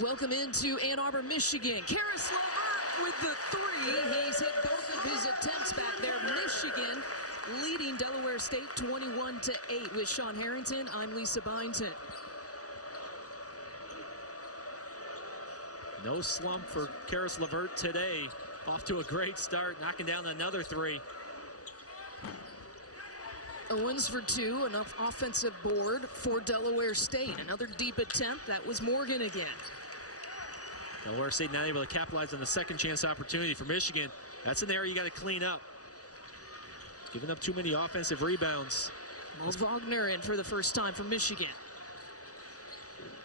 Welcome into Ann Arbor, Michigan. Karis LeVert with the three. He's hit both of his attempts back there. Michigan leading Delaware State 21-8 with Sean Harrington. I'm Lisa Byington. No slump for Karis LeVert today. Off to a great start, knocking down another three. Owens for two, enough offensive board for Delaware State. Another deep attempt, that was Morgan again. Delaware State not able to capitalize on the second chance opportunity for Michigan. That's an area you got to clean up. Giving up too many offensive rebounds. Mo Wagner in for the first time for Michigan.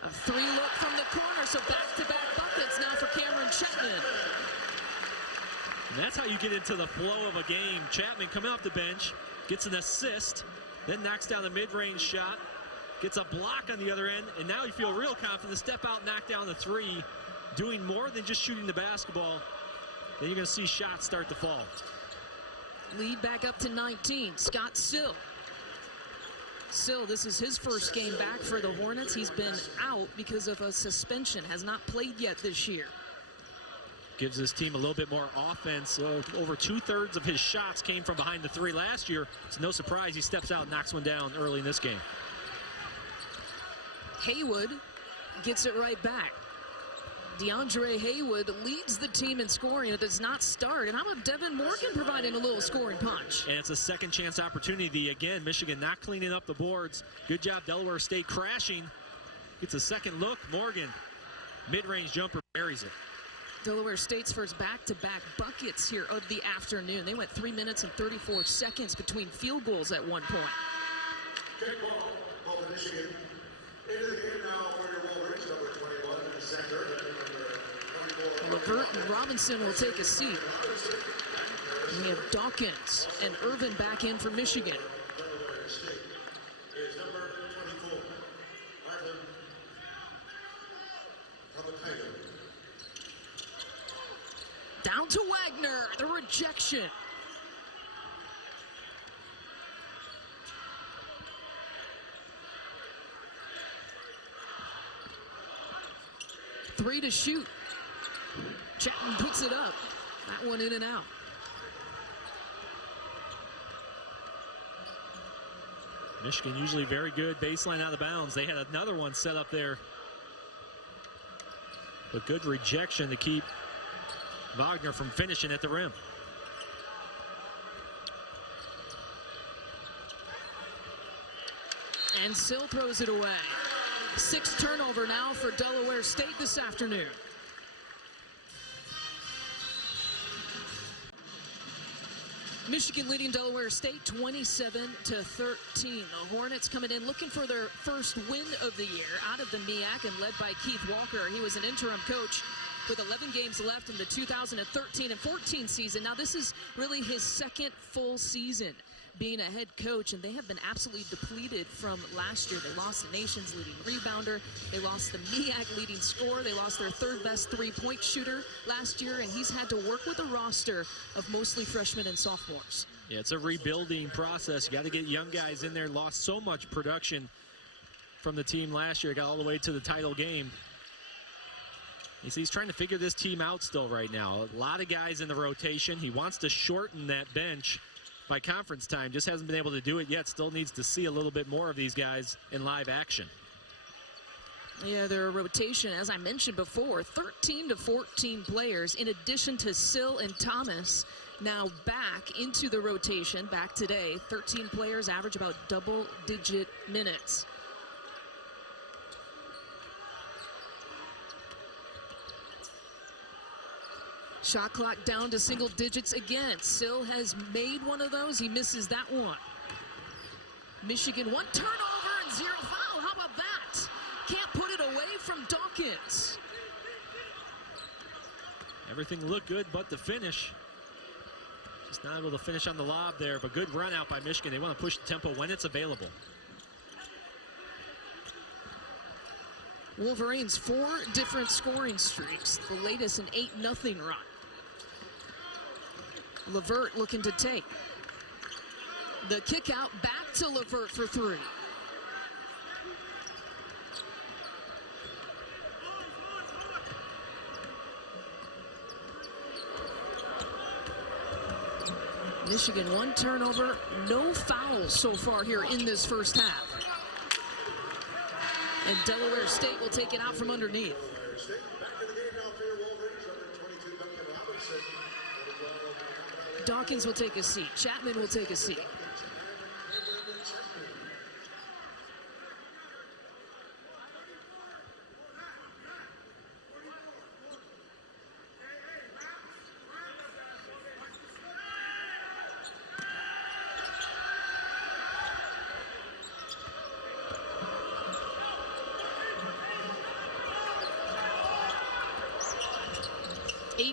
A three look from the corner, so back-to-back buckets now for Cameron Chapman. And that's how you get into the flow of a game. Chapman coming off the bench, gets an assist, then knocks down the mid-range shot, gets a block on the other end, and now you feel real confident to step out, knock down the three, doing more than just shooting the basketball. Then you're going to see shots start to fall. Lead back up to 19. Scott Sill. Sill, this is his first game back for the Hornets. He's been out because of a suspension, has not played yet this year. Gives his team a little bit more offense. Over 2/3 of his shots came from behind the three last year. It's no surprise he steps out and knocks one down early in this game. Haywood gets it right back. DeAndre Haywood leads the team in scoring. It does not start. And how about Devin Morgan providing a little scoring punch? And it's a second chance opportunity. Again, Michigan not cleaning up the boards. Good job, Delaware State crashing. Gets a second look. Morgan, mid-range jumper, buries it. Delaware State's first back-to-back buckets here of the afternoon. They went 3 minutes and 34 seconds between field goals at one point. Ball to Michigan. Into the game now for your Wolverines, number 21 in the center. LeVert and Robinson will take a seat. And we have Dawkins and Irvin back in for Michigan. Delaware State is number 24, Ivan Papakayo. Down to Wagner, the rejection. Three to shoot. Chapman puts it up. That one in and out. Michigan usually very good baseline out of bounds. They had another one set up there. But good rejection to keep Wagner from finishing at the rim. And Sill throws it away. Sixth turnover now for Delaware State this afternoon. Michigan leading Delaware State 27-13. The Hornets coming in looking for their first win of the year out of the MEAC and led by Keith Walker. He was an interim coach with 11 games left in the 2013 and 14 season. Now this is really his second full season being a head coach, and they have been absolutely depleted from last year. They lost the nation's leading rebounder. They lost the MEAC leading scorer. They lost their third best three-point shooter last year, and he's had to work with a roster of mostly freshmen and sophomores. Yeah, it's a rebuilding process. You got to get young guys in there. Lost so much production from the team last year. Got all the way to the title game. He's trying to figure this team out still right now. A lot of guys in the rotation. He wants to shorten that bench by conference time. Just hasn't been able to do it yet. Still needs to see a little bit more of these guys in live action. Yeah, their rotation, as I mentioned before, 13 to 14 players, in addition to Sill and Thomas, now back into the rotation, back today. 13 players, average about double-digit minutes. Shot clock down to single digits again. Sill has made one of those. He misses that one. Michigan, one turnover and zero foul. How about that? Can't put it away from Dawkins. Everything looked good but the finish. Just not able to finish on the lob there, but good run out by Michigan. They want to push the tempo when it's available. Wolverines, 4 different scoring streaks. The latest an 8-0 run. LeVert looking to take. The kick out back to LeVert for three. Michigan, 1 turnover, no fouls so far here in this first half. And Delaware State will take it out from underneath. Dawkins will take a seat. Chapman will take a seat.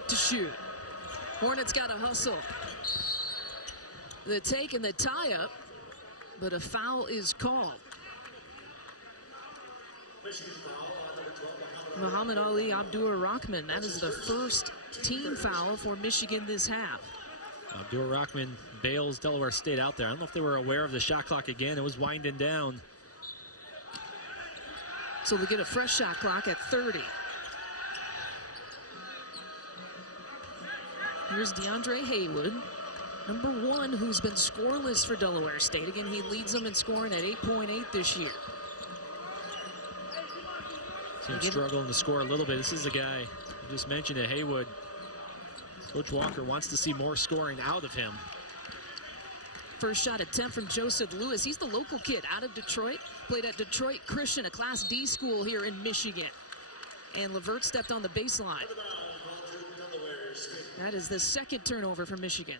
To shoot. Hornets got to hustle. The take and the tie-up, but a foul is called. Muhammad Ali Abdur-Rahman, that is the first team foul for Michigan this half. Abdur-Rahman bails Delaware State out there. I don't know if they were aware of the shot clock again. It was winding down. So they get a fresh shot clock at 30. Here's DeAndre Haywood, number 1, who's been scoreless for Delaware State. Again, he leads them in scoring at 8.8 this year. Team struggling to score a little bit. This is a guy, I just mentioned it, Haywood. Coach Walker wants to see more scoring out of him. First shot attempt from Joseph Lewis. He's the local kid out of Detroit. Played at Detroit Christian, a Class D school here in Michigan. And Levert stepped on the baseline. That is the second turnover for Michigan.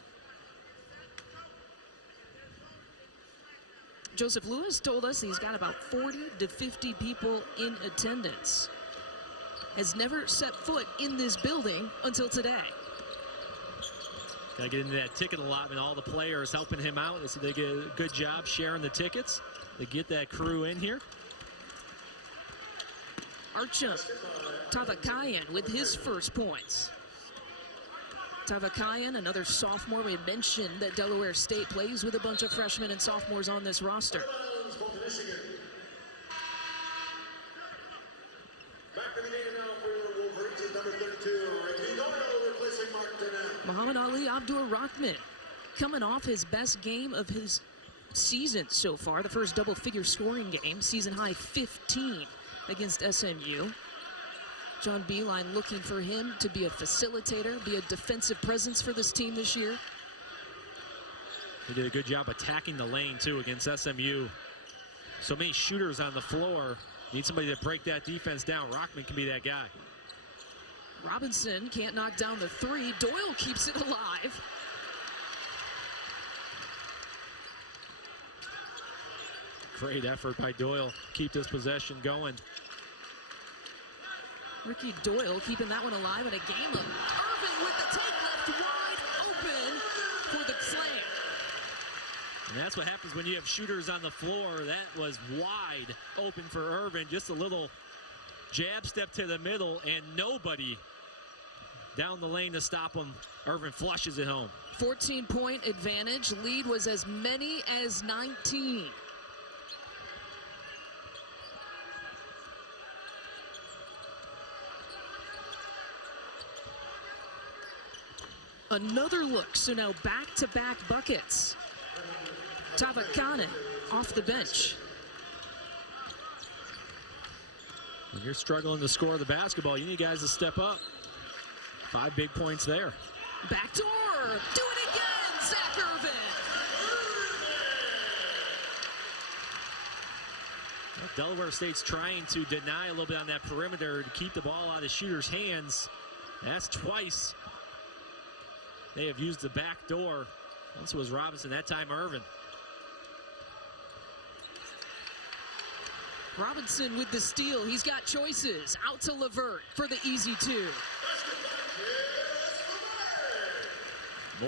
Joseph Lewis told us he's got about 40 to 50 people in attendance. Has never set foot in this building until today. Got to get into that ticket allotment. All the players helping him out. They get a good job sharing the tickets. They get that crew in here. Archum Tavakayan with his first points. Tavakayan, another sophomore. We had mentioned that Delaware State plays with a bunch of freshmen and sophomores on this roster. Muhammad Ali Abdur-Rahman coming off his best game of his season so far. The first double-figure scoring game, season high 15 against SMU. John Beilein looking for him to be a facilitator, be a defensive presence for this team this year. He did a good job attacking the lane, too, against SMU. So many shooters on the floor. Need somebody to break that defense down. Rahman can be that guy. Robinson can't knock down the 3. Doyle keeps it alive. Great effort by Doyle. Keep this possession going. Ricky Doyle keeping that one alive in a game of Irvin with the take left wide open for the slam. And that's what happens when you have shooters on the floor. That was wide open for Irvin. Just a little jab step to the middle and nobody down the lane to stop him. Irvin flushes it home. 14-point advantage. Lead was as many as 19. Another look, so now back-to-back buckets. Tavakanen off the bench. When you're struggling to score the basketball, you need guys to step up. 5 big points there. Backdoor, do it again, Zach Irvin. Well, Delaware State's trying to deny a little bit on that perimeter to keep the ball out of shooters' hands. That's twice they have used the back door. Once it was Robinson, that time Irvin. Robinson with the steal. He's got choices. Out to Levert for the easy 2.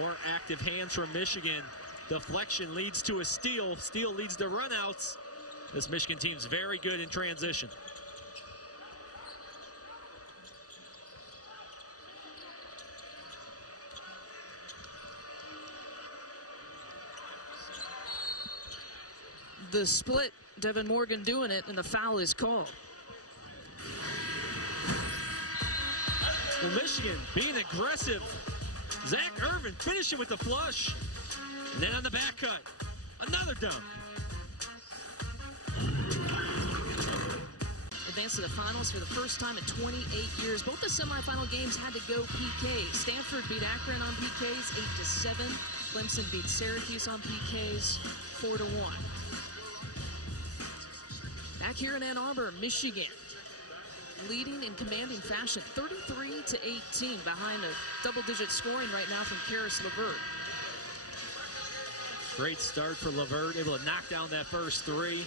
More active hands from Michigan. Deflection leads to a steal. Steal leads to runouts. This Michigan team's very good in transition. The split, Devin Morgan doing it, and the foul is called. Well, Michigan being aggressive. Zach Irvin finishing with the flush. And then on the back cut, another dunk. Advanced to the finals for the first time in 28 years. Both the semifinal games had to go PK. Stanford beat Akron on PKs 8-7. Clemson beat Syracuse on PKs 4-1. Back here in Ann Arbor, Michigan, leading in commanding fashion, 33-18, behind a double-digit scoring right now from Karis LeVert. Great start for LeVert, able to knock down that first three.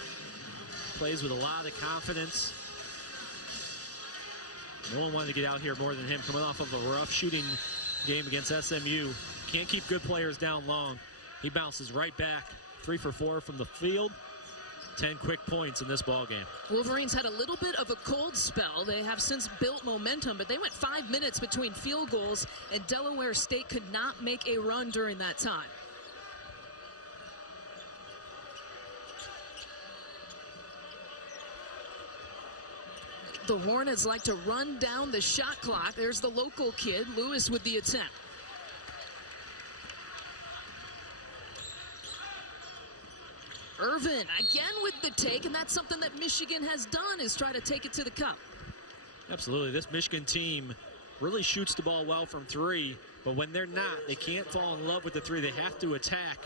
Plays with a lot of confidence. No one wanted to get out here more than him, coming off of a rough shooting game against SMU. Can't keep good players down long. He bounces right back, 3 for 4 from the field. 10 quick points in this ball game. Wolverines had a little bit of a cold spell. They have since built momentum, but they went 5 minutes between field goals, and Delaware State could not make a run during that time. The Hornets like to run down the shot clock. There's the local kid, Lewis, with the attempt. Irvin again with the take, and that's something that Michigan has done, is try to take it to the cup. Absolutely. This Michigan team really shoots the ball well from three, but when they're not, they can't fall in love with the three. They have to attack.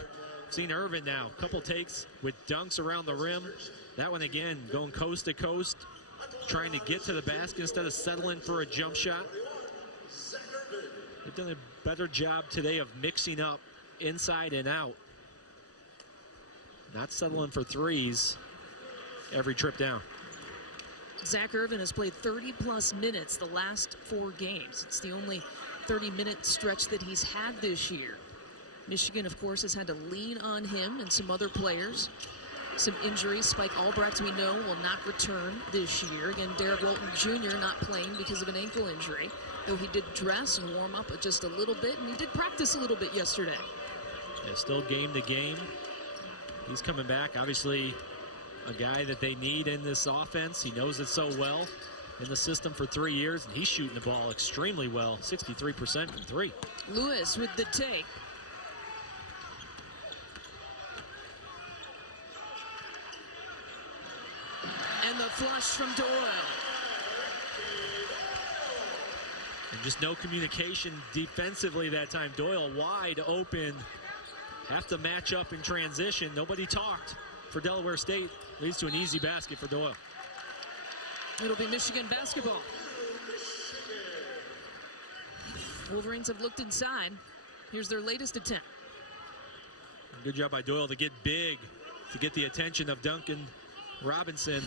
Seen Irvin now, a couple takes with dunks around the rim. That one again, going coast to coast, trying to get to the basket instead of settling for a jump shot. They've done a better job today of mixing up inside and out. Not settling for threes every trip down. Zach Irvin has played 30-plus minutes the last 4 games. It's the only 30-minute stretch that he's had this year. Michigan, of course, has had to lean on him and some other players. Some injuries. Spike Albrecht, we know, will not return this year. Again, Derek Walton Jr. not playing because of an ankle injury, though he did dress and warm up just a little bit, and he did practice a little bit yesterday. Yeah, still game to game. He's coming back, obviously a guy that they need in this offense. He knows it so well in the system for 3 years, and he's shooting the ball extremely well, 63% from three. Lewis with the take. And the flush from Doyle. And just no communication defensively that time. Doyle wide open. Have to match up in transition. Nobody talked for Delaware State. Leads to an easy basket for Doyle. It'll be Michigan basketball. Wolverines have looked inside. Here's their latest attempt. Good job by Doyle to get big, to get the attention of Duncan Robinson.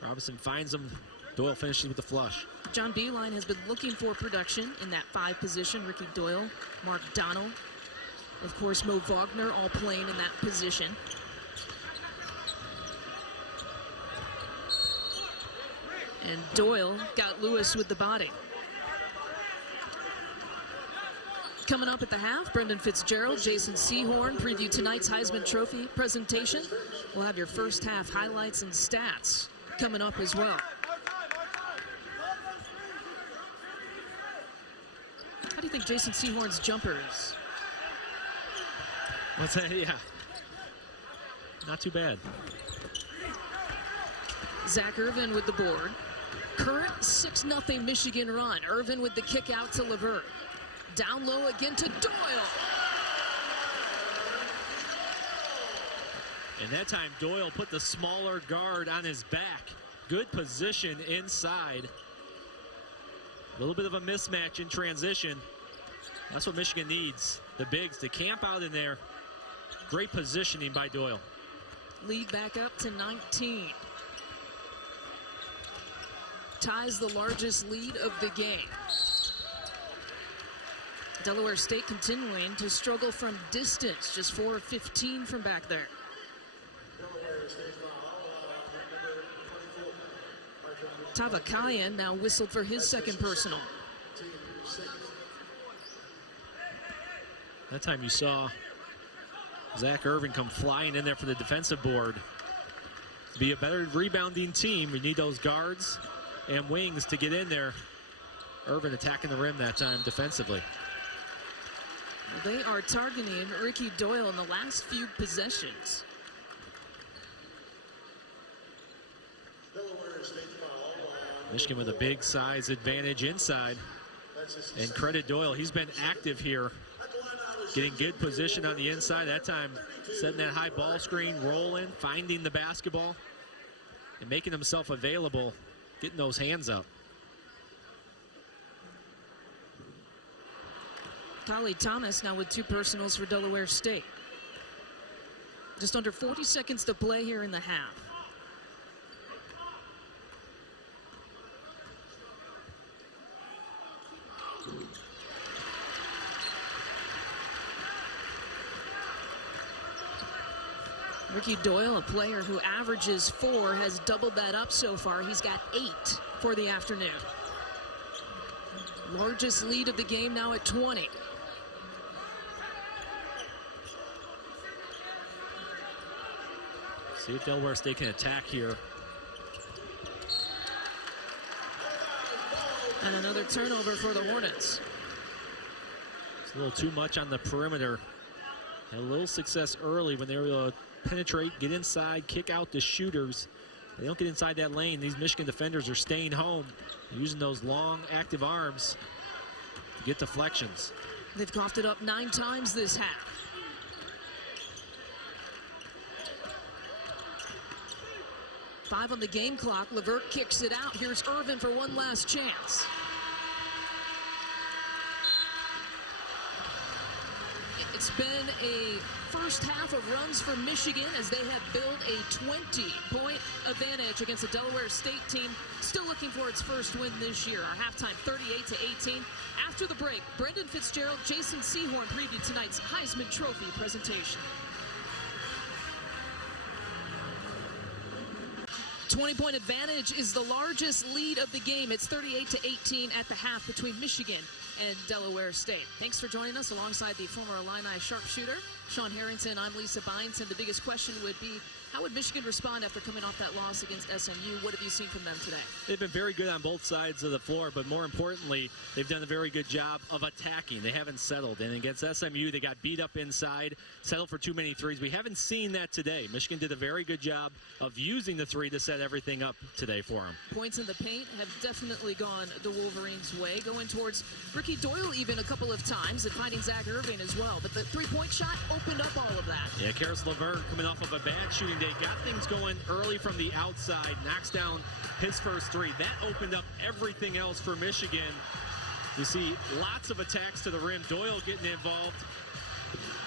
Robinson finds him. Doyle finishes with the flush. John Beilein has been looking for production in that 5 position. Ricky Doyle, Mark Donald, of course, Mo Wagner, all playing in that position. And Doyle got Lewis with the body. Coming up at the half, Brendan Fitzgerald, Jason Sehorn preview tonight's Heisman Trophy presentation. We'll have your first half highlights and stats coming up as well. How do you think Jason Sehorn's jumper is? What's that? Yeah. Not too bad. Zach Irvin with the board. Current 6-0 Michigan run. Irvin with the kick out to LeVert. Down low again to Doyle. And that time Doyle put the smaller guard on his back. Good position inside. A little bit of a mismatch in transition. That's what Michigan needs. The bigs to camp out in there. Great positioning by Doyle. Lead back up to 19. Ties the largest lead of the game. Delaware State continuing to struggle from distance, just 4 of 15 from back there. Tavakayan now whistled for his second personal. That time you saw Zach Irvin come flying in there for the defensive board. Be a better rebounding team. We need those guards and wings to get in there. Irvin attacking the rim that time defensively. They are targeting Ricky Doyle in the last few possessions. Delaware State foul on Michigan with a big size advantage inside. And credit Doyle, he's been active here, getting good position on the inside. That time, setting that high ball screen, rolling, finding the basketball, and making himself available, getting those hands up. Kali Thomas now with 2 personals for Delaware State. Just under 40 seconds to play here in the half. Ricky Doyle, a player who averages 4, has doubled that up so far. He's got 8 for the afternoon. Largest lead of the game now at 20. See if Delaware State can attack here. And another turnover for the Hornets. It's a little too much on the perimeter. Had a little success early when they were able to penetrate, get inside, kick out the shooters. They don't get inside that lane. These Michigan defenders are staying home, using those long, active arms to get deflections. They've coughed it up 9 times this half. Five on the game clock. Levert kicks it out. Here's Irvin for one last chance. It's been a first half of runs for Michigan as they have built a 20-point advantage against the Delaware State team. Still looking for its first win this year. Our halftime 38-18. After the break, Brendan Fitzgerald, Jason Sehorn preview tonight's Heisman Trophy presentation. 20-point advantage is the largest lead of the game. It's 38-18 at the half between Michigan and Delaware State. Thanks for joining us alongside the former Illini sharpshooter, Sean Harrington. I'm Lisa Bynes, and the biggest question would be, how would Michigan respond after coming off that loss against SMU? What have you seen from them today? They've been very good on both sides of the floor, but more importantly, they've done a very good job of attacking. They haven't settled. And against SMU, they got beat up inside, settled for too many threes. We haven't seen that today. Michigan did a very good job of using the three to set everything up today for them. Points in the paint have definitely gone the Wolverines' way, going towards Ricky Doyle even a couple of times and finding Zach Irving as well. But the three-point shot opened up all of that. Yeah, Karis LeVert coming off of a bad shooting day, got things going early from the outside, knocks down his first three. That opened up everything else for Michigan. You see lots of attacks to the rim. Doyle getting involved,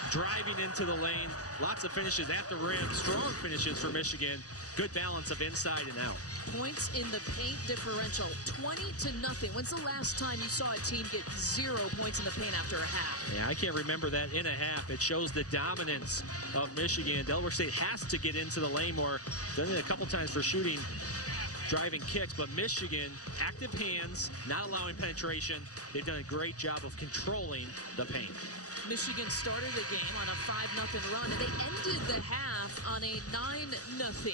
driving into the lane. Lots of finishes at the rim. Strong finishes for Michigan. Good balance of inside and out. Points in the paint differential, 20-0. When's the last time you saw a team get 0 points in the paint after a half? Yeah, I can't remember that in a half. It shows the dominance of Michigan. Delaware State has to get into the lane more. Done it a couple times for shooting, driving kicks, but Michigan, active hands, not allowing penetration. They've done a great job of controlling the paint. Michigan started the game on a 5-0 run, and they ended the half on a 9-0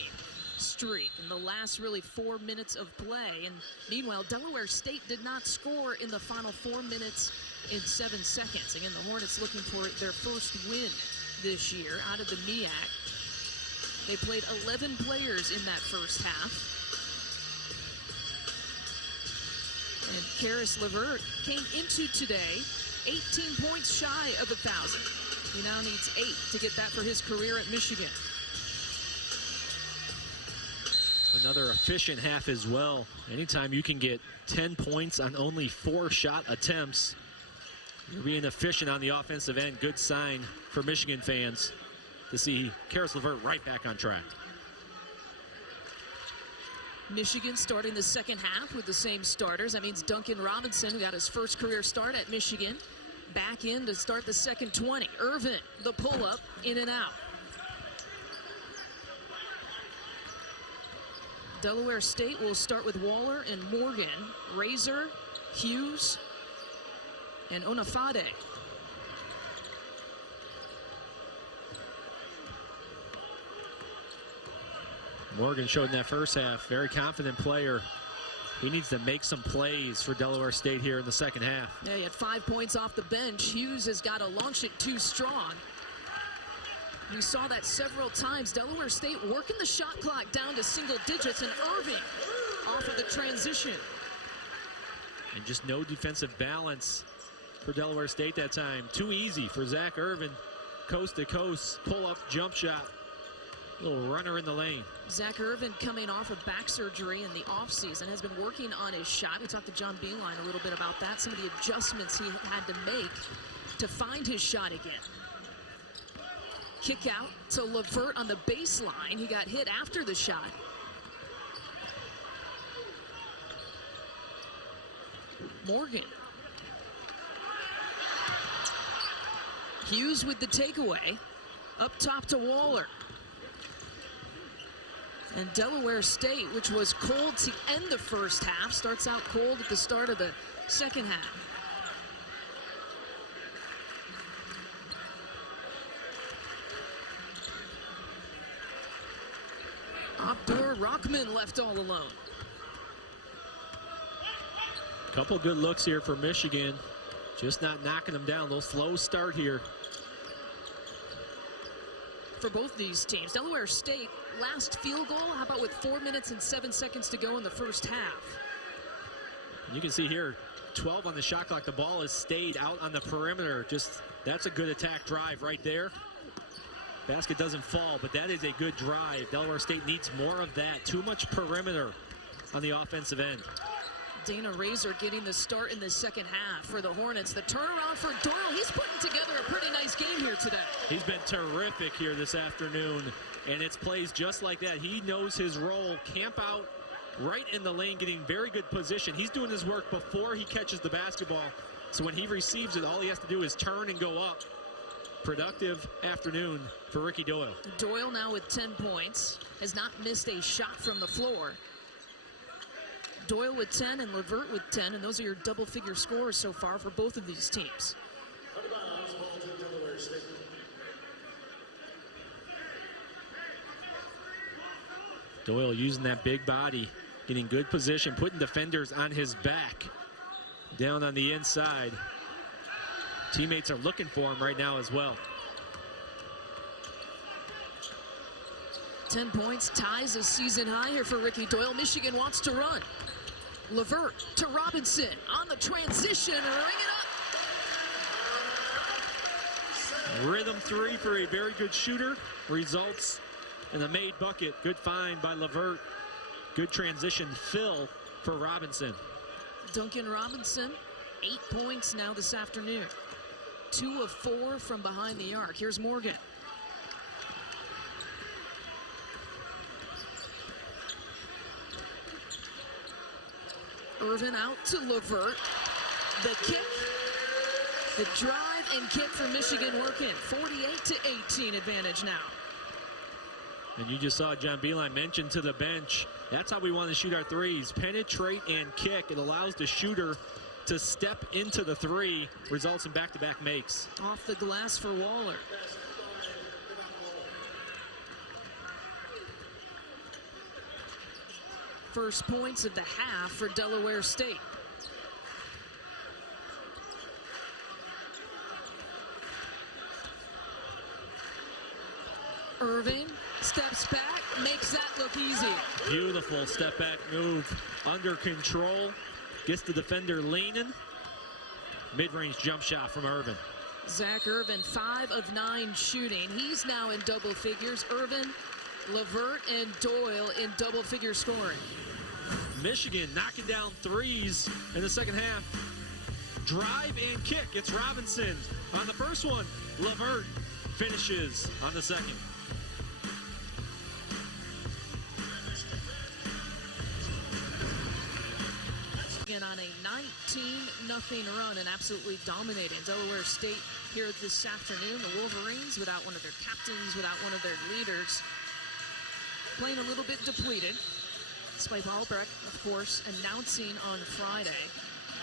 streak in the last really 4 minutes of play. And meanwhile, Delaware State did not score in the final 4 minutes and 7 seconds. Again, the Hornets looking for their first win this year out of the MEAC. They played 11 players in that first half. And Karis LeVert came into today 18 points shy of 1,000. He now needs 8 to get that for his career at Michigan. Another efficient half as well. Anytime you can get 10 points on only 4 shot attempts, you're being efficient on the offensive end. Good sign for Michigan fans to see Karis LeVert right back on track. Michigan starting the second half with the same starters. That means Duncan Robinson, who got his first career start at Michigan, back in to start the second 20. Irvin, the pull-up, in and out. Delaware State will start with Waller and Morgan, Razor, Hughes, and Onafade. Morgan showed in that first half, very confident player. He needs to make some plays for Delaware State here in the second half. Yeah, he had 5 points off the bench. Hughes has got to launch it too strong. We saw that several times. Delaware State working the shot clock down to single digits, and Irving off of the transition. And just no defensive balance for Delaware State that time. Too easy for Zach Irvin. Coast to coast, pull up, jump shot. Little runner in the lane. Zach Irvin coming off of back surgery in the offseason, has been working on his shot. We talked to John Beeline a little bit about that, some of the adjustments he had to make to find his shot again. Kick out to Levert on the baseline. He got hit after the shot. Morgan. Hughes with the takeaway. Up top to Waller. And Delaware State, which was cold to end the first half, starts out cold at the start of the second half. Abdur Rockman left all alone. Couple good looks here for Michigan. Just not knocking them down. A little slow start here For both these teams. Delaware State, last field goal, how about with 4 minutes and 7 seconds to go in the first half? You can see here, 12 on the shot clock. The ball has stayed out on the perimeter. Just, that's a good attack drive right there. Basket doesn't fall, but that is a good drive. Delaware State needs more of that. Too much perimeter on the offensive end. Dana Razor getting the start in the second half for the Hornets. The turnaround for Doyle. He's putting together a pretty nice game here today. He's been terrific here this afternoon, and it's plays just like that. He knows his role. Camp out right in the lane, getting very good position. He's doing his work before he catches the basketball. So when he receives it, all he has to do is turn and go up. Productive afternoon for Ricky Doyle. Doyle now with 10 points. Has not missed a shot from the floor. Doyle with 10 and Levert with 10, and those are your double-figure scores so far for both of these teams. Doyle using that big body, getting good position, putting defenders on his back. Down on the inside. Teammates are looking for him right now as well. 10 points, ties a season high here for Ricky Doyle. Michigan wants to run. Levert to Robinson on the transition, ring it up. Rhythm three for a very good shooter. Results in a made bucket. Good find by Levert. Good transition fill for Robinson. Duncan Robinson, 8 points now this afternoon. 2 of 4 from behind the arc. Here's Morgan. Irvin out to Levert. The kick, the drive and kick for Michigan working. 48-18 advantage now. And you just saw John Beeline mention to the bench, that's how we want to shoot our threes. Penetrate and kick. It allows the shooter to step into the three. Results in back-to-back makes. Off the glass for Waller. First points of the half for Delaware State. Irving steps back, makes that look easy. Beautiful step back move, under control, gets the defender leaning. Mid-range jump shot from Irvin. Zach Irvin, 5 of 9 shooting. He's now in double figures. Irvin, Levert, and Doyle in double figure scoring. Michigan knocking down threes in the second half. Drive and kick. It's Robinson on the first one. Levert finishes on the second. Again on a 19-0 run and absolutely dominating Delaware State here this afternoon. The Wolverines without one of their captains, without one of their leaders. Playing a little bit depleted. Spike Albrecht, of course, announcing on Friday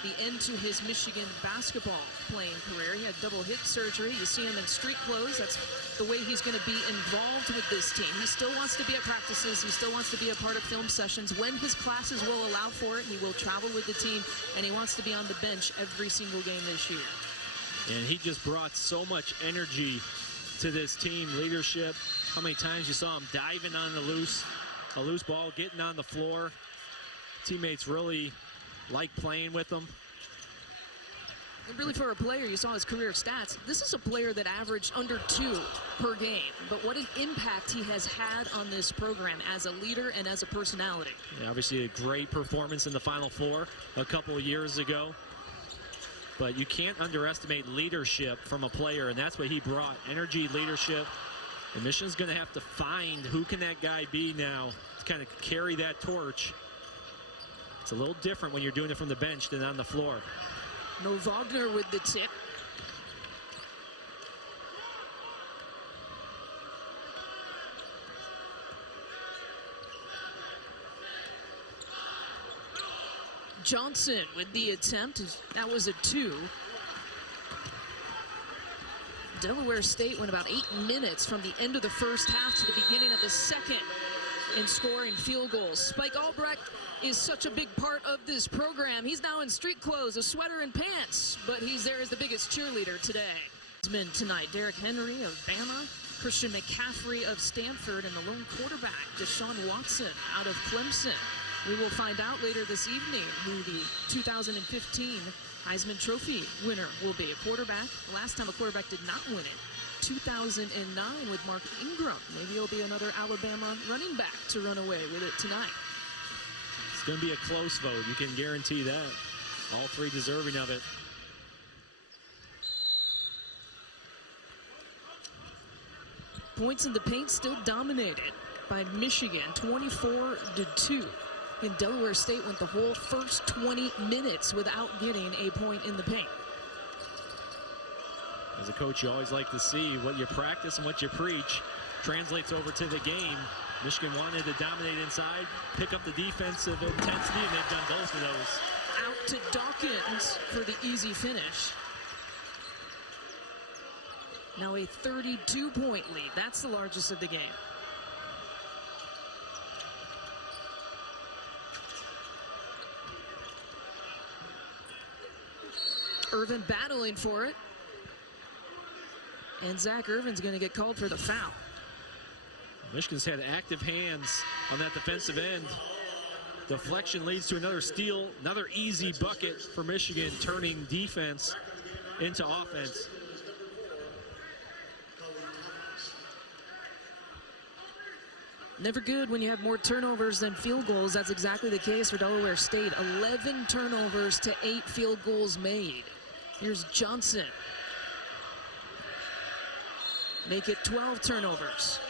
the end to his Michigan basketball playing career. He had double hip surgery. You see him in street clothes. That's the way he's going to be involved with this team. He still wants to be at practices. He still wants to be a part of film sessions. When his classes will allow for it, he will travel with the team, and he wants to be on the bench every single game this year. And he just brought so much energy to this team, leadership. How many times you saw him diving on a loose ball, getting on the floor. Teammates really like playing with him. And really, for a player, you saw his career stats. This is a player that averaged under 2 per game. But what an impact he has had on this program as a leader and as a personality. Yeah, obviously a great performance in the Final Four a couple of years ago. But you can't underestimate leadership from a player, and that's what he brought. Energy, leadership. And Michigan's going to have to find who can that guy be now to kind of carry that torch. It's a little different when you're doing it from the bench than on the floor. No Wagner with the tip. Johnson with the attempt. That was a 2. Delaware State went about 8 minutes from the end of the first half to the beginning of the second in scoring field goals. Spike Albrecht is such a big part of this program. He's now in street clothes, a sweater and pants, but he's there as the biggest cheerleader today. Tonight, Derrick Henry of Bama, Christian McCaffrey of Stanford, and the lone quarterback, Deshaun Watson out of Clemson. We will find out later this evening who the 2015 Heisman Trophy winner will be. A quarterback. The last time a quarterback did not win it, 2009 with Mark Ingram. Maybe it'll be another Alabama running back to run away with it tonight. It's going to be a close vote. You can guarantee that. All three deserving of it. Points in the paint still dominated by Michigan, 24-2. And Delaware State went the whole first 20 minutes without getting a point in the paint. As a coach, you always like to see what you practice and what you preach translates over to the game. Michigan wanted to dominate inside, pick up the defensive intensity, and they've done both of those. Out to Dawkins for the easy finish. Now a 32-point lead. That's the largest of the game. Irvin battling for it. And Zach Irvin's going to get called for the foul. Michigan's had active hands on that defensive end. Deflection leads to another steal, another easy bucket for Michigan, turning defense into offense. Never good when you have more turnovers than field goals. That's exactly the case for Delaware State. 11 turnovers to 8 field goals made. Here's Johnson. Make it 12 turnovers.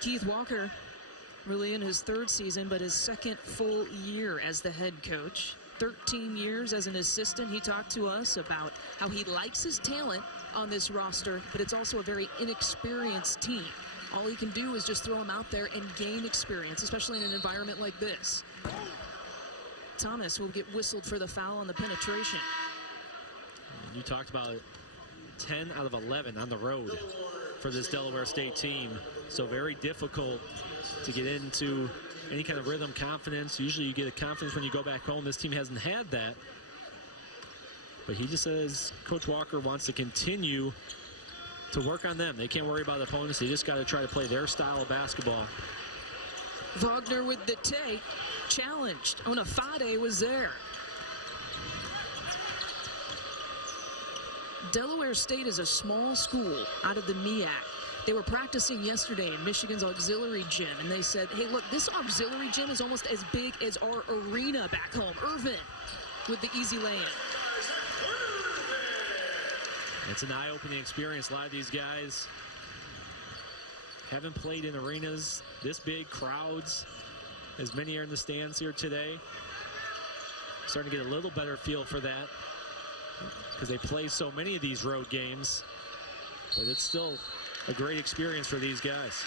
Keith Walker, really in his 3rd season, but his 2nd full year as the head coach. 13 years as an assistant. He talked to us about how he likes his talent on this roster, but it's also a very inexperienced team. All he can do is just throw him out there and gain experience, especially in an environment like this. Thomas will get whistled for the foul on the penetration. You talked about 10 out of 11 on the road for this Delaware State team. So very difficult to get into any kind of rhythm, confidence. Usually you get a confidence when you go back home. This team hasn't had that. But he just says Coach Walker wants to continue to work on them. They can't worry about opponents. They just got to try to play their style of basketball. Wagner with the take, challenged. Onafade was there. Delaware State is a small school out of the MEAC. They were practicing yesterday in Michigan's auxiliary gym, and they said, hey, look, this auxiliary gym is almost as big as our arena back home. Irvin with the easy lay-in. It's an eye-opening experience. A lot of these guys haven't played in arenas this big, crowds, as many are in the stands here today. Starting to get a little better feel for that because they play so many of these road games, but it's still a great experience for these guys.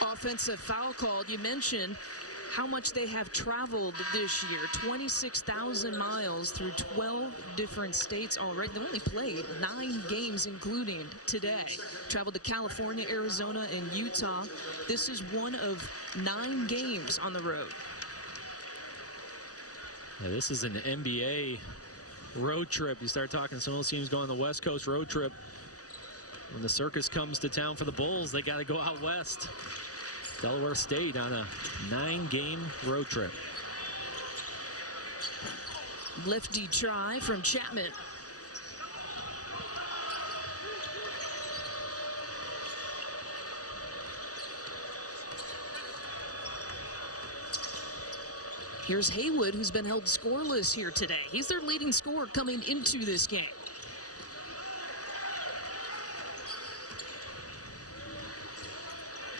Offensive foul called. You mentioned how much they have traveled this year. 26,000 miles through 12 different states already. They only played 9 games, including today. Traveled to California, Arizona, and Utah. This is one of 9 games on the road. Yeah, this is an NBA road trip. You start talking some of those teams going on the West Coast road trip. When the circus comes to town for the Bulls, they got to go out west. Delaware State on a 9-game road trip. Lefty try from Chapman. Here's Haywood, who's been held scoreless here today. He's their leading scorer coming into this game.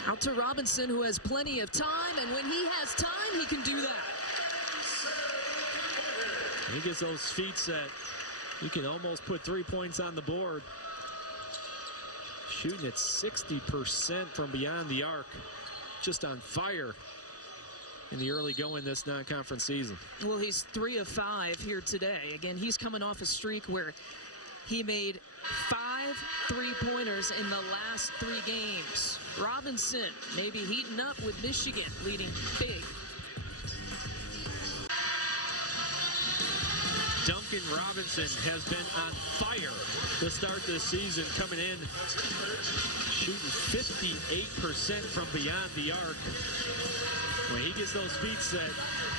Out to Robinson, who has plenty of time, and when he has time, he can do that. He gets those feet set. You can almost put 3 points on the board. Shooting at 60% from beyond the arc. Just on fire in the early going this non-conference season. Well, he's 3 of 5 here today. Again, he's coming off a streak where he made 5 3-pointers in the last 3 games. Robinson maybe heating up with Michigan, leading big. Duncan Robinson has been on fire to start this season, coming in, shooting 58% from beyond the arc. When he gets those feet set,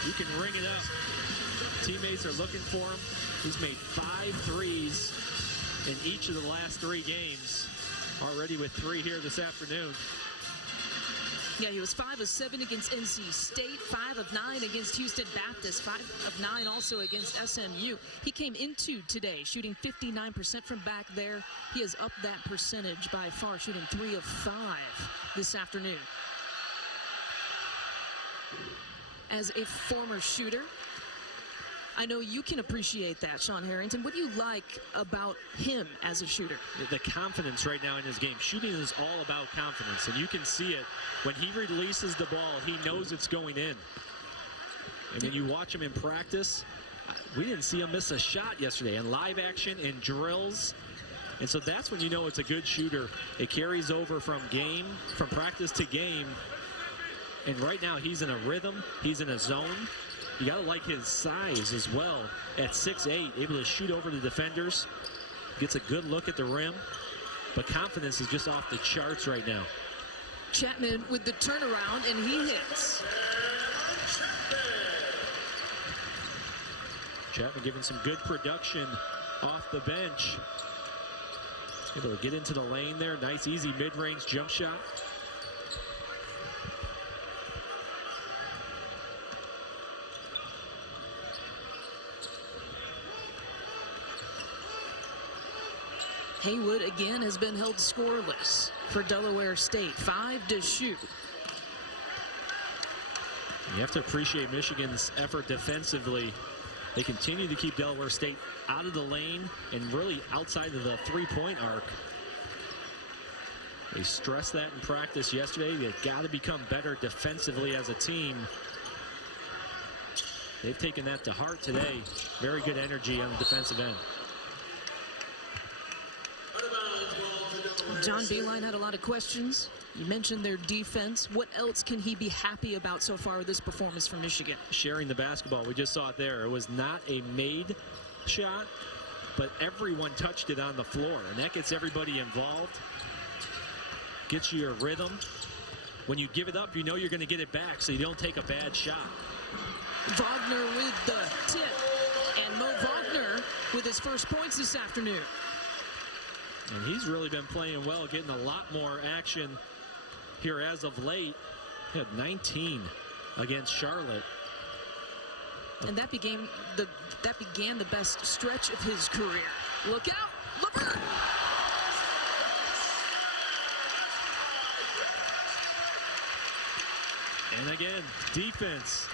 you can ring it up. Teammates are looking for him. He's made 5 threes in each of the last 3 games. Already with 3 here this afternoon. Yeah, he was 5 of 7 against NC State, 5 of 9 against Houston Baptist, 5 of 9 also against SMU. He came into today shooting 59% from back there. He has upped that percentage by far, shooting 3 of 5 this afternoon. As a former shooter, I know you can appreciate that, Sean Harrington. What do you like about him as a shooter? The confidence right now in his game. Shooting is all about confidence, and you can see it. When he releases the ball, he knows it's going in. And when you watch him in practice, we didn't see him miss a shot yesterday in live action, in drills. And so that's when you know it's a good shooter. It carries over from practice to game. And right now he's in a rhythm, he's in a zone. You gotta like his size as well. At 6'8", able to shoot over the defenders. Gets a good look at the rim. But confidence is just off the charts right now. Chapman with the turnaround, and he hits. Chapman giving some good production off the bench. Able to get into the lane there. Nice, easy mid-range jump shot. Haywood again has been held scoreless for Delaware State. 5 to shoot. You have to appreciate Michigan's effort defensively. They continue to keep Delaware State out of the lane and really outside of the 3-point arc. They stressed that in practice yesterday. They've got to become better defensively as a team. They've taken that to heart today. Very good energy on the defensive end. John Beilein had a lot of questions. You mentioned their defense. What else can he be happy about so far with this performance from Michigan? Sharing the basketball. We just saw it there. It was not a made shot, but everyone touched it on the floor, and that gets everybody involved. Gets you a rhythm. When you give it up, you know you're going to get it back, so you don't take a bad shot. Wagner with the tip, and Mo Wagner with his first points this afternoon. And he's really been playing well, getting a lot more action here as of late. He had 19 against Charlotte. And that began the best stretch of his career. Look out! Look out! And again, defense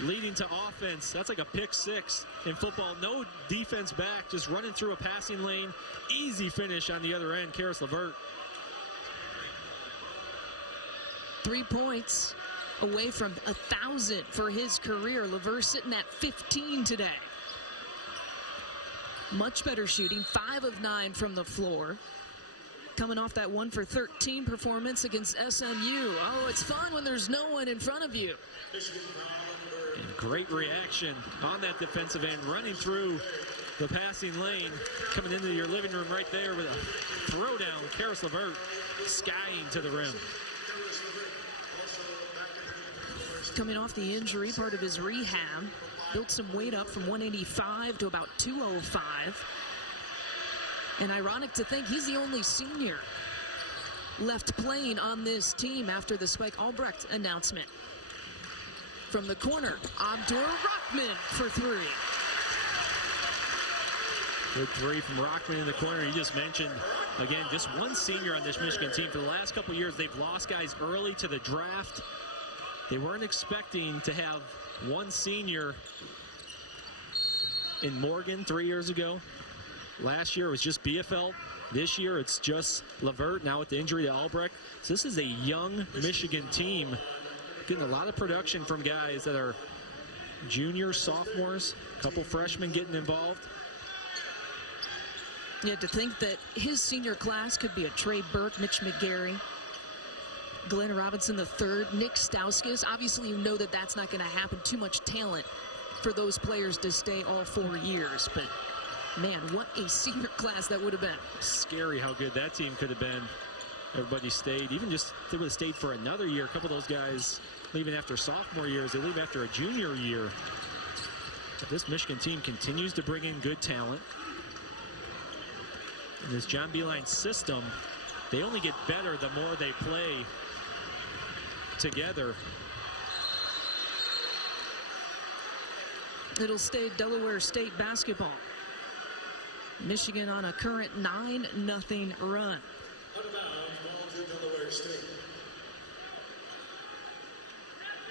leading to offense. That's like a pick 6 in football. No defense back, just running through a passing lane. Easy finish on the other end, Karis LeVert. 3 points away from 1,000 for his career. LeVert sitting at 15 today. Much better shooting, 5 of 9 from the floor. Coming off that 1 for 13 performance against SMU. Oh, it's fun when there's no one in front of you. And great reaction on that defensive end, running through the passing lane, coming into your living room right there with a throwdown. Karis LeVert skying to the rim. Coming off the injury, part of his rehab, built some weight up from 185 to about 205. And ironic to think he's the only senior left playing on this team after the Spike Albrecht announcement. From the corner, Abdur Rahman for 3. Good 3 from Rockman in the corner. You just mentioned, again, just one senior on this Michigan team. For the last couple years, they've lost guys early to the draft. They weren't expecting to have one senior in Morgan 3 years ago. Last year it was just Bielefeld. This year it's just LeVert, now with the injury to Albrecht. So this is a young Michigan team getting a lot of production from guys that are juniors, sophomores, a couple freshmen getting involved. Yeah, to think that his senior class could be a Trey Burke, Mitch McGarry, Glenn Robinson III, Nick Stauskas. Obviously, you know that that's not going to happen. Too much talent for those players to stay all 4 years. But, man, what a senior class that would have been. Scary how good that team could have been. Everybody stayed. Even just they would have stayed for another year. A couple of those guys leaving after sophomore years. They leave after a junior year. But this Michigan team continues to bring in good talent. In this John Beilein system, they only get better the more they play together. It'll stay Delaware State basketball. Michigan on a current 9-0 run.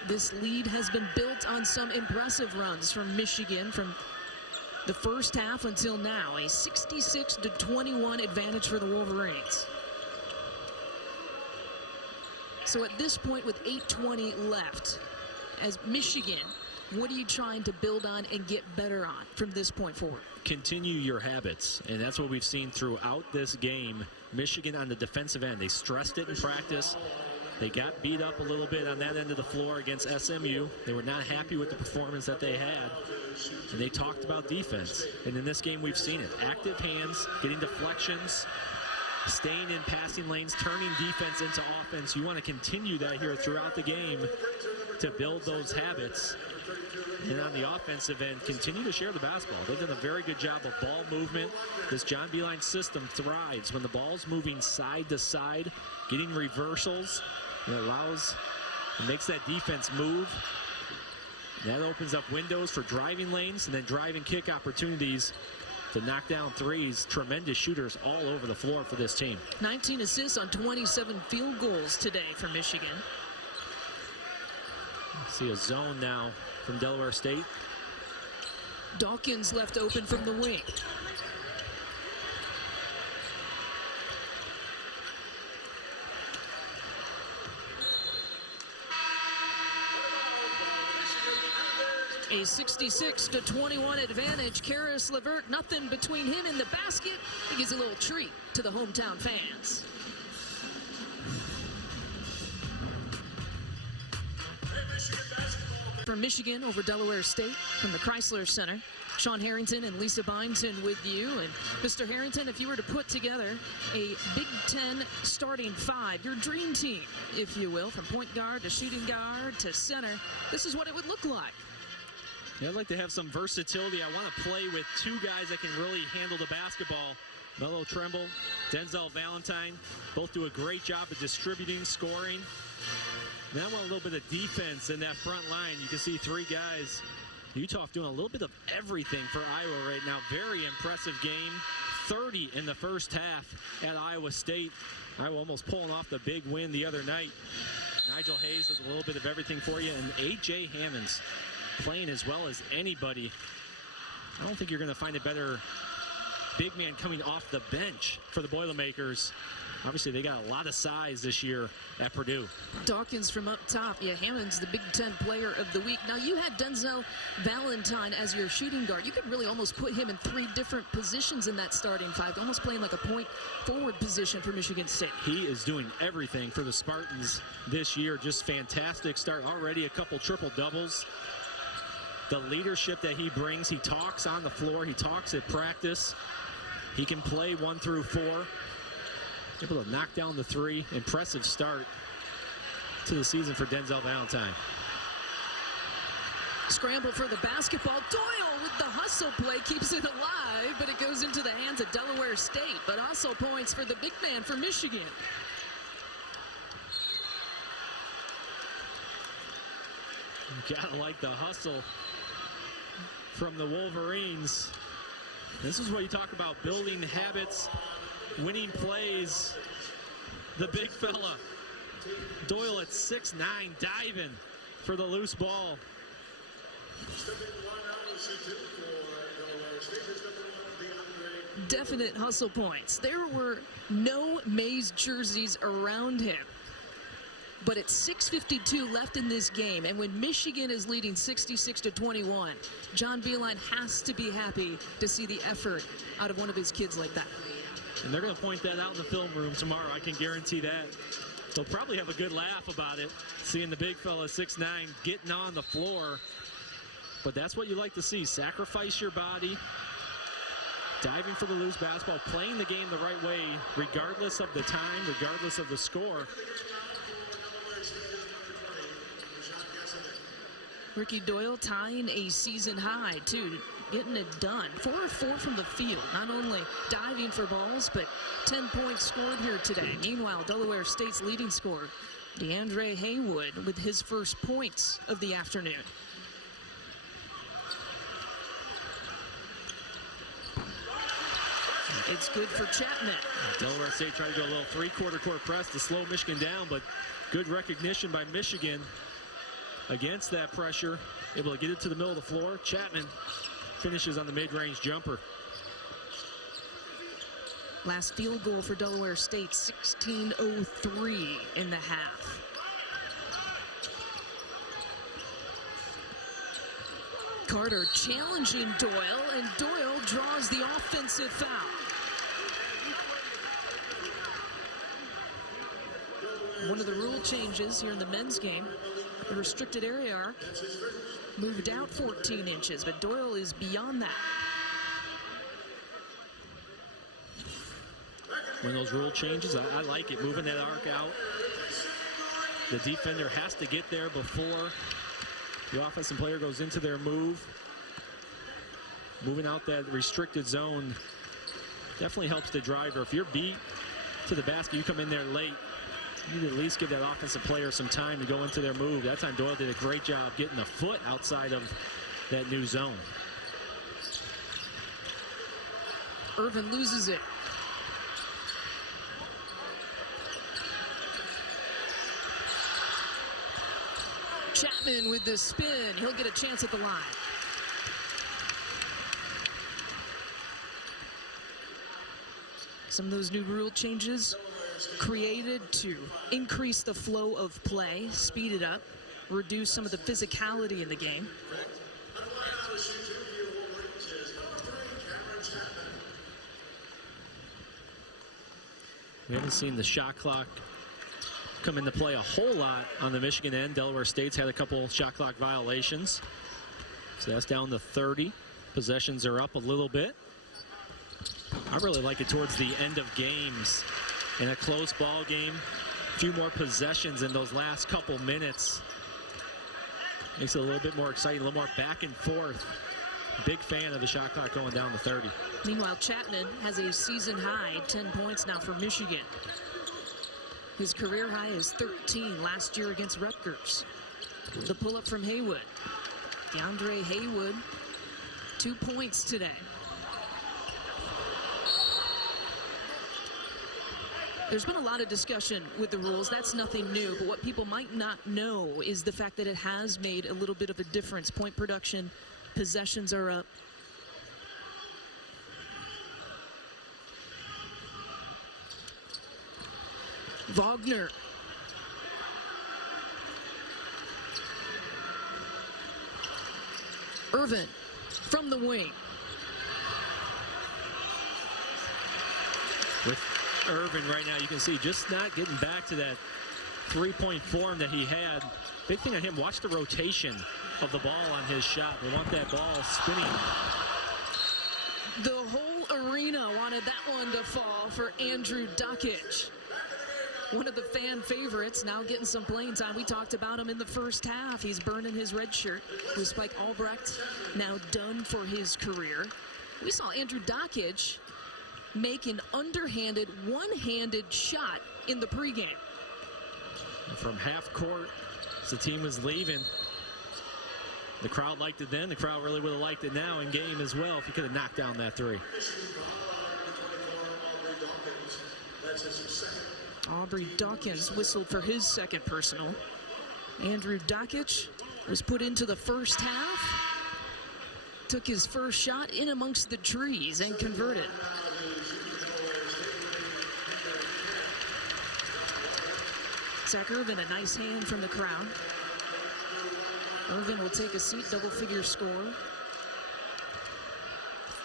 This lead has been built on some impressive runs from Michigan from the first half until now. A 66-21 advantage for the Wolverines. So at this point, with 8:20 left, as Michigan, what are you trying to build on and get better on from this point forward? Continue your habits, and that's what we've seen throughout this game. Michigan on the defensive end, they stressed it in practice. They got beat up a little bit on that end of the floor against SMU. They were not happy with the performance that they had, and they talked about defense. And in this game, we've seen it. Active hands, getting deflections, staying in passing lanes, turning defense into offense. You want to continue that here throughout the game to build those habits. And on the offensive end, continue to share the basketball. They've done a very good job of ball movement. This John Beilein system thrives when the ball's moving side to side, getting reversals. It makes that defense move. And that opens up windows for driving lanes and then driving kick opportunities to knock down threes. Tremendous shooters all over the floor for this team. 19 assists on 27 field goals today for Michigan. See a zone now from Delaware State. Dawkins left open from the wing. A 66-21 advantage. Karis LeVert, nothing between him and the basket. I think he's a little treat to the hometown fans. From Michigan over Delaware State from the Chrysler Center. Sean Harrington and Lisa Byington with you. And Mr. Harrington, if you were to put together a Big Ten starting 5, your dream team, if you will, from point guard to shooting guard to center, this is what it would look like. Yeah, I'd like to have some versatility. I want to play with 2 guys that can really handle the basketball. Melo Trimble, Denzel Valentine, both do a great job of distributing, scoring. And I want a little bit of defense in that front line. You can see 3 guys. Utah doing a little bit of everything for Iowa right now. Very impressive game. 30 in the first half at Iowa State. Iowa almost pulling off the big win the other night. Nigel Hayes does a little bit of everything for you. And A.J. Hammonds playing as well as anybody. I don't think you're going to find a better big man coming off the bench for the Boilermakers Obviously, they got a lot of size this year at Purdue. Dawkins from up top. Yeah, Hammond's the Big Ten player of the week. Now, you had Denzel Valentine as your shooting guard. You could really almost put him in 3 different positions in that starting 5, almost playing like a point forward position for Michigan State. He is doing everything for the Spartans this year. Just fantastic start. Already a couple triple-doubles. The leadership that he brings, he talks on the floor, he talks at practice. He can play 1 through 4. Able to knock down the 3. Impressive start to the season for Denzel Valentine. Scramble for the basketball. Doyle with the hustle play keeps it alive, but it goes into the hands of Delaware State. But also points for the big man for Michigan. You gotta like the hustle from the Wolverines. This is what you talk about, building habits, winning plays. The big fella, Doyle at 6'9", diving for the loose ball. Definite hustle points. There were no Mays jerseys around him. But it's 6:52 left in this game, and when Michigan is leading 66-21, John Beilein has to be happy to see the effort out of one of his kids like that. And they're going to point that out in the film room tomorrow. I can guarantee that. They'll probably have a good laugh about it, seeing the big fella, 6'9", getting on the floor. But that's what you like to see. Sacrifice your body, diving for the loose basketball, playing the game the right way, regardless of the time, regardless of the score. Ricky Doyle tying a season high, too, getting it done. 4 of 4 from the field, not only diving for balls, but 10 points scored here today. Meanwhile, Delaware State's leading scorer, DeAndre Haywood, with his first points of the afternoon. It's good for Chapman. Delaware State tried to go a little 3/4 court press to slow Michigan down, but good recognition by Michigan against that pressure, able to get it to the middle of the floor. Chapman finishes on the mid-range jumper. Last field goal for Delaware State, 16:03 in the half. Carter challenging Doyle, and Doyle draws the offensive foul. One of the rule changes here in the men's game, the restricted area arc moved out 14 inches, but Doyle is beyond that. When those rule changes, I like it, moving that arc out. The defender has to get there before the offensive player goes into their move. Moving out that restricted zone definitely helps the driver. If you're beat to the basket, you come in there late, you need to at least give that offensive player some time to go into their move. That time Doyle did a great job getting a foot outside of that new zone. Irvin loses it. Chapman with the spin. He'll get a chance at the line. Some of those new rule changes created to increase the flow of play, speed it up, reduce some of the physicality in the game. We haven't seen the shot clock come into play a whole lot on the Michigan end. Delaware State's had a couple shot clock violations. So that's down to 30. Possessions are up a little bit. I really like it towards the end of games. In a close ball game, a few more possessions in those last couple minutes. Makes it a little bit more exciting, a little more back and forth. Big fan of the shot clock going down to 30. Meanwhile, Chapman has a season high, 10 points now for Michigan. His career high is 13 last year against Rutgers. The pull-up from Haywood. DeAndre Haywood, 2 points today. There's been a lot of discussion with the rules. That's nothing new, but what people might not know is the fact that it has made a little bit of a difference. Point production, possessions are up. Wagner. Irvin from the wing. With Irvin right now, you can see just not getting back to that three-point form that he had. Big thing on him, watch the rotation of the ball on his shot. They want that ball spinning. The whole arena wanted that one to fall for Andrew Duckage. One of the fan favorites, now getting some playing time. We talked about him in the first half. He's burning his red shirt. With Spike Albrecht now done for his career. We saw Andrew Duckage make an underhanded, one-handed shot in the pregame. From half court, as the team was leaving, the crowd liked it then. The crowd really would have liked it now in game as well if he could have knocked down that three. Aubrey Dawkins whistled for his second personal. Andrew Duckage was put into the first half. Took his first shot in amongst the trees and converted. Zach Irvin, a nice hand from the crowd. Irvin will take a seat, double-figure score.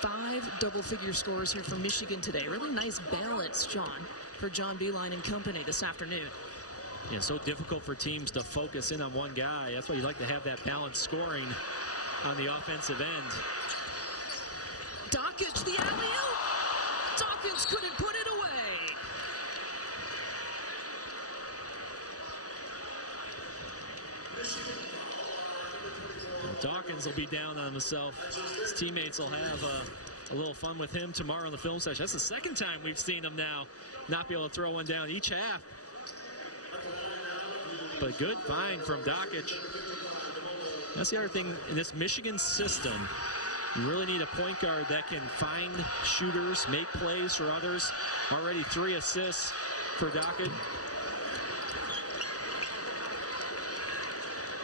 5 double-figure scores here from Michigan today. Really nice balance, John, for John Beilein and company this afternoon. Yeah, so difficult for teams to focus in on one guy. That's why you like to have that balanced scoring on the offensive end. Duckage, the alley-oop. Dawkins couldn't put it away. Dawkins will be down on himself. His teammates will have a little fun with him tomorrow in the film session. That's the second time we've seen him now not be able to throw one down each half. But good find from Dawkins. That's the other thing in this Michigan system. You really need a point guard that can find shooters, make plays for others. Already 3 assists for Dawkins.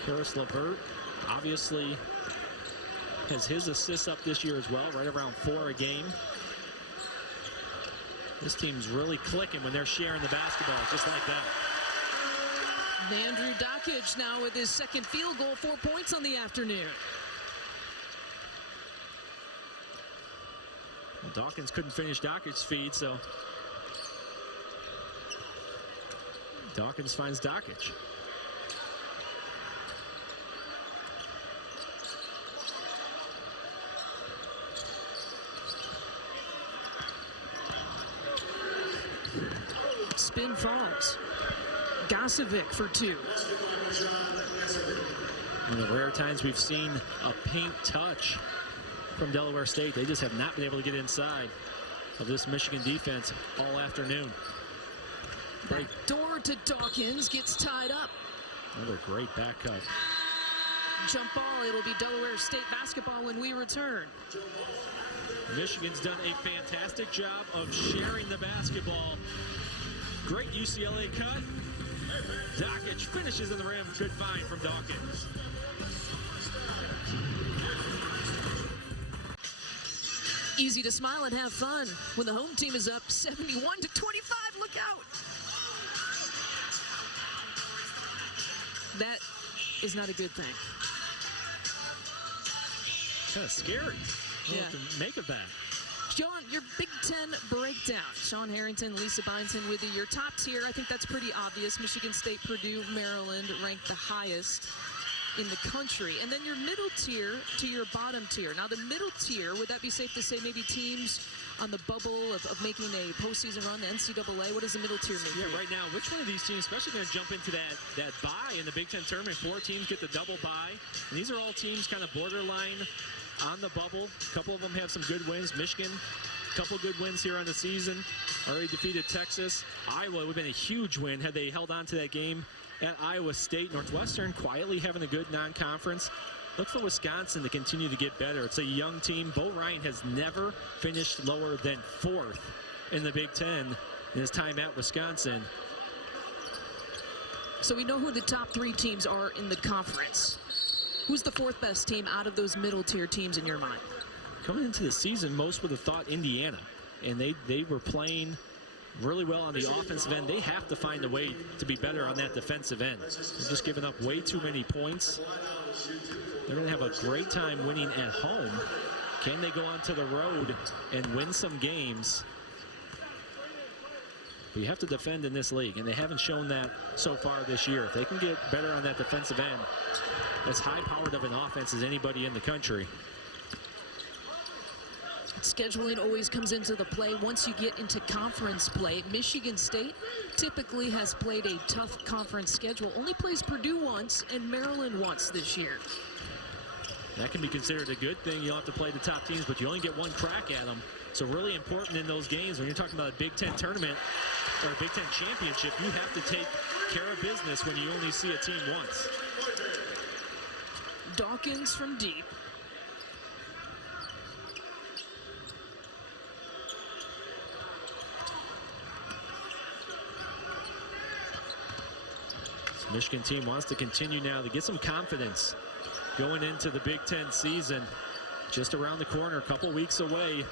Karis LeVert obviously has his assists up this year as well, right around 4 a game. This team's really clicking when they're sharing the basketball, just like that. Andrew Duckage now with his second field goal, 4 points on the afternoon. Well, Dawkins couldn't finish Dawkins' feed, so Dawkins finds Dawkins. Spin falls. Gosovic for 2. One of the rare times we've seen a paint touch from Delaware State. They just have not been able to get inside of this Michigan defense all afternoon. Back door to Dawkins, gets tied up. Another great back cut. Jump ball, it'll be Delaware State basketball when we return. Michigan's done a fantastic job of sharing the basketball. Great UCLA cut. Dawkins finishes in the rim. Good find from Dawkins. Easy to smile and have fun when the home team is up 71-25. Look out. That is not a good thing. Kind of scary. Yeah. What to make of that. John, your Big Ten breakdown. Sean Harrington, Lisa Byington with you. Your top tier, I think that's pretty obvious. Michigan State, Purdue, Maryland ranked the highest in the country. And then your middle tier to your bottom tier. Now, the middle tier, would that be safe to say maybe teams on the bubble of making a postseason run, the NCAA? What does the middle tier mean? Yeah, right now, which one of these teams, especially going to jump into that bye in the Big Ten tournament? 4 teams get the double bye. And these are all teams kind of borderline on the bubble. A couple of them have some good wins. Michigan, a couple good wins here on the season. Already defeated Texas. Iowa would have been a huge win had they held on to that game at Iowa State. Northwestern quietly having a good non-conference. Look for Wisconsin to continue to get better. It's a young team. Bo Ryan has never finished lower than 4th in the Big Ten in his time at Wisconsin. So we know who the top 3 teams are in the conference. Who's the 4th best team out of those middle tier teams in your mind? Coming into the season, most would have thought Indiana. And they were playing really well on the offensive end. They have to find a way to be better on that defensive end. They're just giving up way too many points. They're going to have a great time winning at home. Can they go onto the road and win some games? But you have to defend in this league, and they haven't shown that so far this year. If they can get better on that defensive end, as high-powered of an offense as anybody in the country. Scheduling always comes into the play once you get into conference play. Michigan State typically has played a tough conference schedule. Only plays Purdue once and Maryland once this year. That can be considered a good thing. You don't have to play the top teams, but you only get one crack at them. So really important in those games when you're talking about a Big Ten tournament or a Big Ten championship, you have to take care of business when you only see a team once. Dawkins from deep. This Michigan team wants to continue now to get some confidence going into the Big Ten season. Just around the corner, a couple weeks away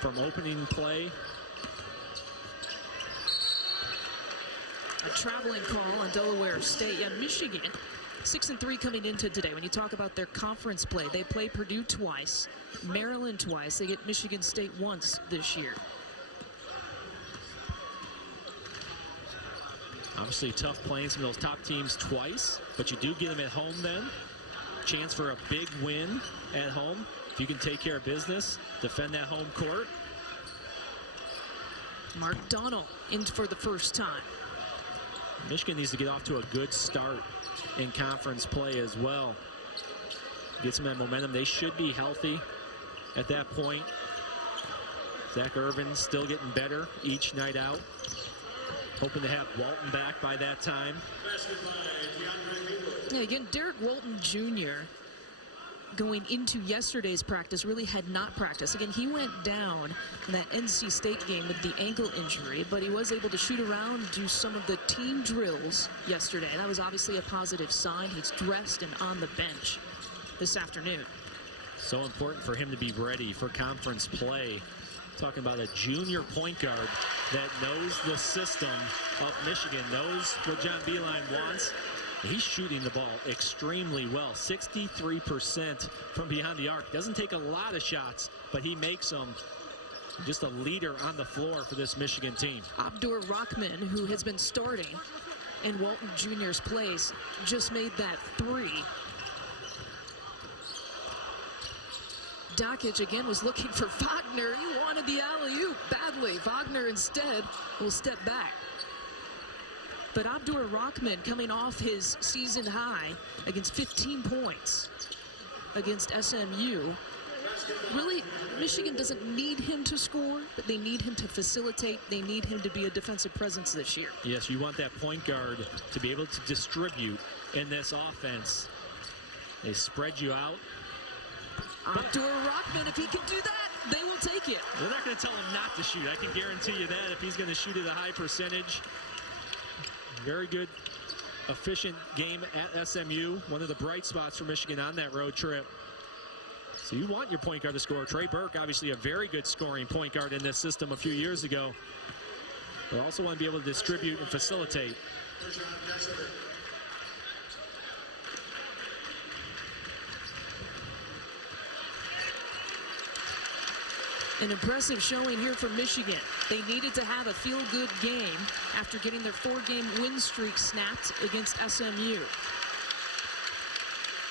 from opening play. A traveling call on Delaware State. Yeah, Michigan 6-3 coming into today. When you talk about their conference play, they play Purdue twice, Maryland twice. They get Michigan State once this year. Obviously tough playing some of those top teams twice, but you do get them at home then. Chance for a big win at home. If you can take care of business, defend that home court. Mark Donald in for the first time. Michigan needs to get off to a good start in conference play as well. Get some of that momentum. They should be healthy at that point. Zach Irvin still getting better each night out. Hoping to have Walton back by that time. Yeah, again, Derek Walton Jr. going into yesterday's practice really had not practiced. Again, he went down in that NC State game with the ankle injury, but he was able to shoot around, do some of the team drills yesterday. That was obviously a positive sign. He's dressed and on the bench this afternoon. So important for him to be ready for conference play. Talking about a junior point guard that knows the system of Michigan, knows what John Beilein wants. He's shooting the ball extremely well, 63% from beyond the arc. Doesn't take a lot of shots, but he makes them. Just a leader on the floor for this Michigan team. Abdur Rahman, who has been starting in Walton Jr.'s place, just made that three. Dakic again was looking for Wagner. He wanted the alley-oop badly. Wagner instead will step back. But Abdur Rahman coming off his season high against 15 points against SMU. Really, Michigan doesn't need him to score, but they need him to facilitate. They need him to be a defensive presence this year. Yes, you want that point guard to be able to distribute in this offense. They spread you out. Abdur Rahman, if he can do that, they will take it. They're not going to tell him not to shoot. I can guarantee you that if he's going to shoot at a high percentage. Very good, efficient game at SMU. One of the bright spots for Michigan on that road trip. So you want your point guard to score. Trey Burke, obviously a very good scoring point guard in this system a few years ago. But also want to be able to distribute and facilitate. An impressive showing here from Michigan. They needed to have a feel-good game after getting their 4-game win streak snapped against SMU.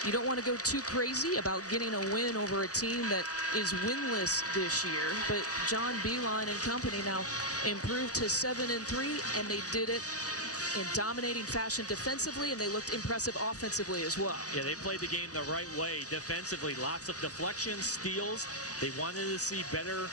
You don't want to go too crazy about getting a win over a team that is winless this year, but John Beilein and company now improved to 7-3, and they did it in dominating fashion defensively, and they looked impressive offensively as well. Yeah, they played the game the right way defensively. Lots of deflections, steals. They wanted to see better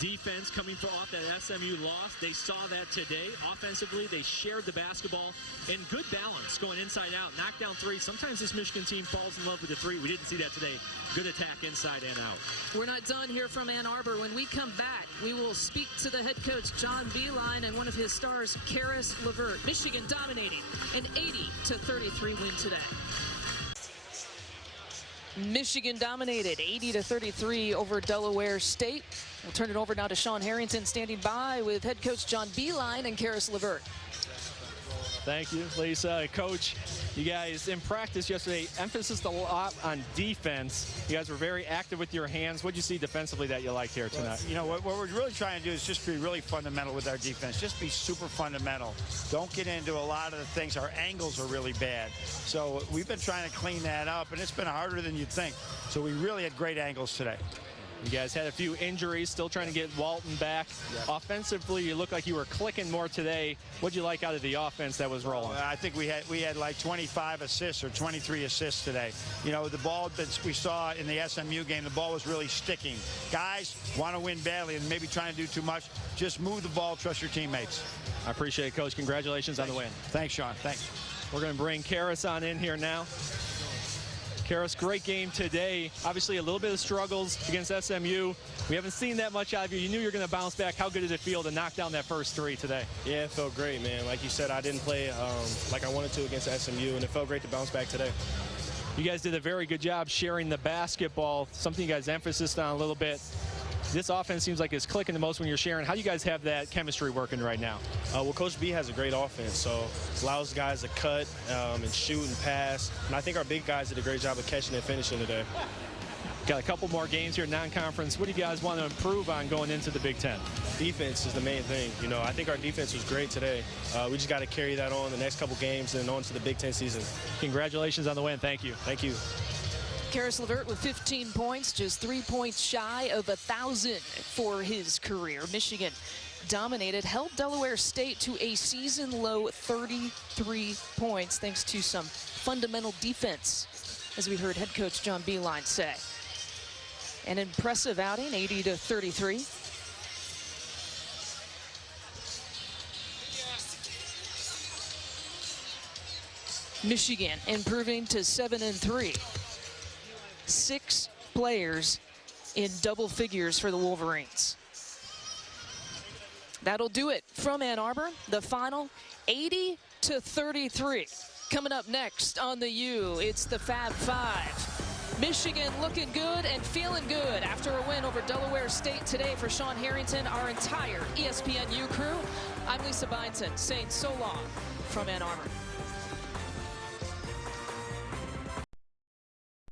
defense coming off that SMU loss. They saw that today. Offensively, they shared the basketball in good balance, going inside out, knock down three. Sometimes this Michigan team falls in love with the three. We didn't see that today. Good attack inside and out. We're not done here from Ann Arbor. When we come back, we will speak to the head coach, John Beilein, and one of his stars, Karis LeVert. Michigan dominating an 80-33 win today. Michigan dominated 80-33 over Delaware State. We'll turn it over now to Sean Harrington, standing by with head coach John Beeline and Karis LeVert. Thank you, Lisa. Coach, you guys in practice yesterday, emphasis a lot on defense. You guys were very active with your hands. What did you see defensively that you liked here tonight? You know, what we're really trying to do is just be really fundamental with our defense. Just be super fundamental. Don't get into a lot of the things. Our angles are really bad. So we've been trying to clean that up, and it's been harder than you'd think. So we really had great angles today. You guys had a few injuries, still trying to get Walton back. Yeah. Offensively, you looked like you were clicking more today. What'd you like out of the offense that was rolling? I think we had like 25 assists or 23 assists today. You know, the ball that we saw in the SMU game, the ball was really sticking. Guys want to win badly and maybe trying to do too much. Just move the ball, trust your teammates. I appreciate it, Coach. Congratulations on the win. Thanks, Sean. Thanks. We're going to bring Karis on in here now. Karis, great game today. Obviously, a little bit of struggles against SMU. We haven't seen that much out of you. You knew you were going to bounce back. How good did it feel to knock down that first three today? Yeah, it felt great, man. Like you said, I didn't play like I wanted to against SMU, and it felt great to bounce back today. You guys did a very good job sharing the basketball, something you guys emphasized on a little bit. This offense seems like it's clicking the most when you're sharing. How do you guys have that chemistry working right now? Well, Coach B has a great offense, so allows guys to cut and shoot and pass. And I think our big guys did a great job of catching and finishing today. Got a couple more games here, non-conference. What do you guys want to improve on going into the Big Ten? Defense is the main thing. You know, I think our defense was great today. We just got to carry that on the next couple games and on to the Big Ten season. Congratulations on the win. Thank you. Thank you. Karis LeVert with 15 points, just 3 points shy of 1,000 for his career. Michigan dominated, held Delaware State to a season-low 33 points, thanks to some fundamental defense, as we heard head coach John Beeline say. An impressive outing, 80-33. Michigan improving to 7-3. 6 players in double figures for the Wolverines. That'll do it from Ann Arbor. The final 80-33. Coming up next on the U, it's the Fab Five. Michigan looking good and feeling good after a win over Delaware State today. For Sean Harrington, our entire ESPN U crew, I'm Lisa Byington saying so long from Ann Arbor.